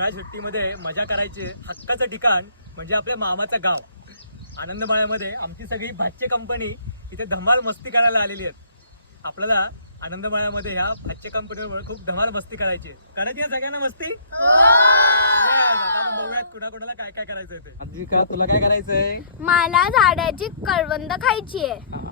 उन्हाळ्या सुट्टीमध्ये मजा करायची हक्काचं ठिकाण म्हणजे आपल्या मामाचं गाव आनंदमाळ्यामध्ये आमची सगळी भाच्चे कंपनी इथे धमाल मस्ती करायला आलेली आहेत। आपल्याला आनंदमाळ्यामध्ये ह्या भाच्चे कंपनीवर खूप धमाल मस्ती करायची आहे। करायची आहे सगळ्यांना मस्ती? आता बघूयात कुणाकुणाला काय काय करायचं ते। आद्विका तुला काय करायचंय? मला झाडाची करवंद खायची आहे।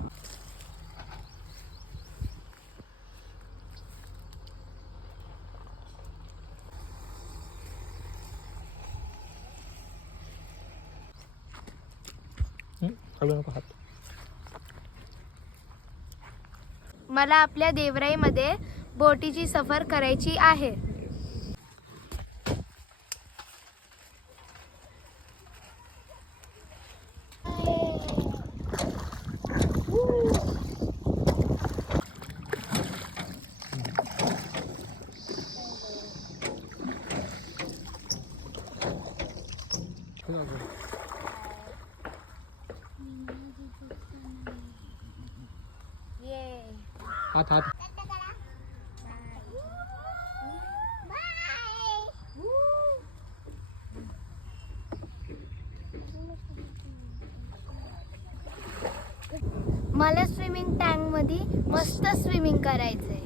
मला आपल्या देवराईमध्ये बोटीची सफर करायची आहे। हात हात मला स्विमिंग टँक मध्ये मस्त स्विमिंग करायचंय।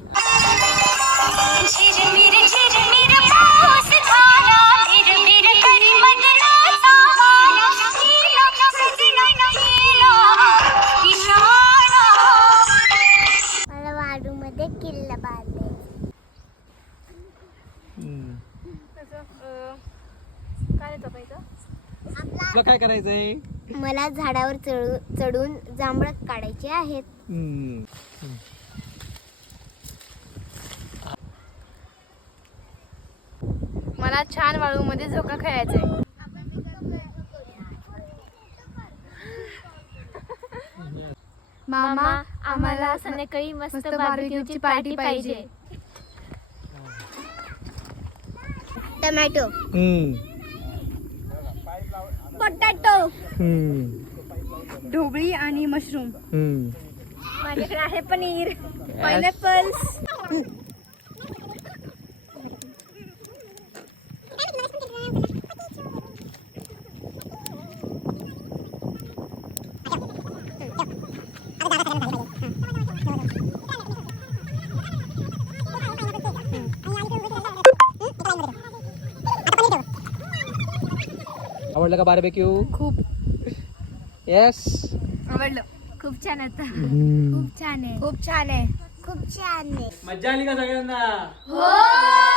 मला वाडूमध्ये किल्ला बांधायचा। तुला काय करायचंय? मला झाडावर चढून जांभळं काढायचे आहेत। मला छान वाळूमध्ये झोका खेळायचंय। मामा आम्हाला संध्याकाळी मस्त बार्बेक्यूची पार्टी पाहिजे। टोमॅटो, पोटॅटो, ढोबळी आणि मशरूम। माझ्याकडे आहे पनीर, पायनॅपल्स। आवडलं का बार्बेक्यू? खूप येस आवडलं। खूप छान आहे। खूप छान आहे। खूप छान आहे। खूप छान आहे। मज्जा आली का सगळ्यांना? हो।